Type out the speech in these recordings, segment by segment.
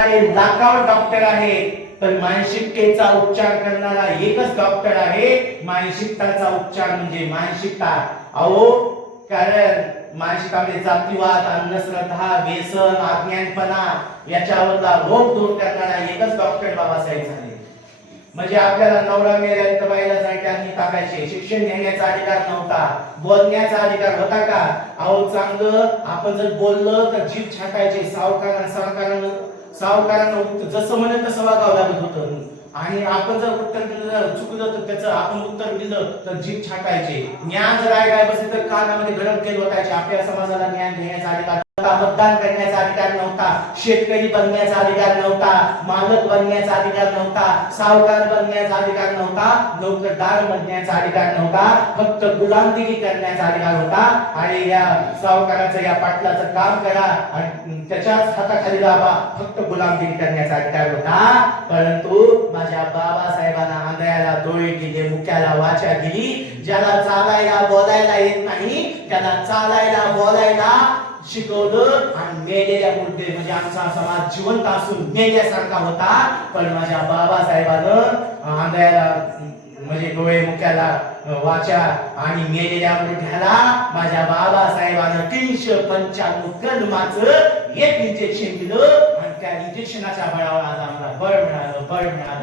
लाखावर डॉक्टर आहे, पण मानसिकतेचा उपचार करणारा एकच डॉक्टर आहे. मानसिकताचा उपचार म्हणजे मानसिकता. अहो, कारण मानसिकतामध्ये जातीवाद, अंधश्रद्धा, व्यसन, अज्ञानपणा याच्यावरला रोग दूर करणारा एकच डॉक्टर बाबासाहेब झाले. म्हणजे आपल्याला नवरा मेला तर बाईला जायला टाकायचे, शिक्षण घेण्याचा अधिकार नव्हता, बोलण्याचा अधिकार होता का? अहो, चांगलं आपण जर बोललं तर जीभ छाटायचे. सावकारांना जसं म्हणे तसं वागावं लागत होतं. आणि आपण जर उत्तर दिलं चुकलं तर त्याचं आपण उत्तर दिलं तर जीभ छाटायचे. ज्ञान जर काय बसले तर कानामध्ये गडद केलं होताचे. आपल्या समाजाला ज्ञान घेण्याचा अधिकार नव्हता, मतदान करण्याचा अधिकार नव्हता, शेतकरी बनण्याचा अधिकार नव्हता, मालक बनण्याचा अधिकार नव्हता, सावकार बनण्याचा अधिकार नव्हता, नोकरदार बनण्याचा अधिकार नव्हता, फक्त गुलामगिरी करण्याचा अधिकार होता. आणि या सावकाराचं, या पाटलाचं काम करा आणि त्याच्याच हाताखाली राहा, फक्त गुलामगिरी करण्याचा अधिकार होता. परंतु माझ्या बाबासाहेबांना आंधळ्याला डोळे दिले, मुक्याला वाचा दिली. ज्याला चालायला बोलायला येत नाही त्याला चालायला बोलायला शिकवलं. आणि मेलेल्या मुद्दे म्हणजे आमचा समाज जिवंत असून मेल्यासारखा होता, पण माझ्या बाबासाहेबानं आंधळ्याला म्हणजे डोळे, मुक्याला वाचा आणि मेलेल्या मुद्द्याला माझ्या बाबासाहेबानं 395 कलमाचं एक इंजेक्शन दिलं. आणि त्या इंजेक्शनाच्या बळावर आज आम्हाला बळ मिळालं.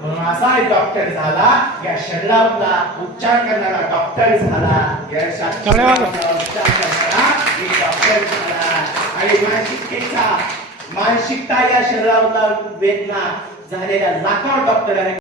म्हणून असा एक डॉक्टर झाला, या शरीराला उपचार करणारा डॉक्टर झाला, या शरीराला उपचार करणारा एक डॉक्टर झाला. आणि मानसिकता या शरीराला वेदना झालेल्या लाखावर डॉक्टर आहे.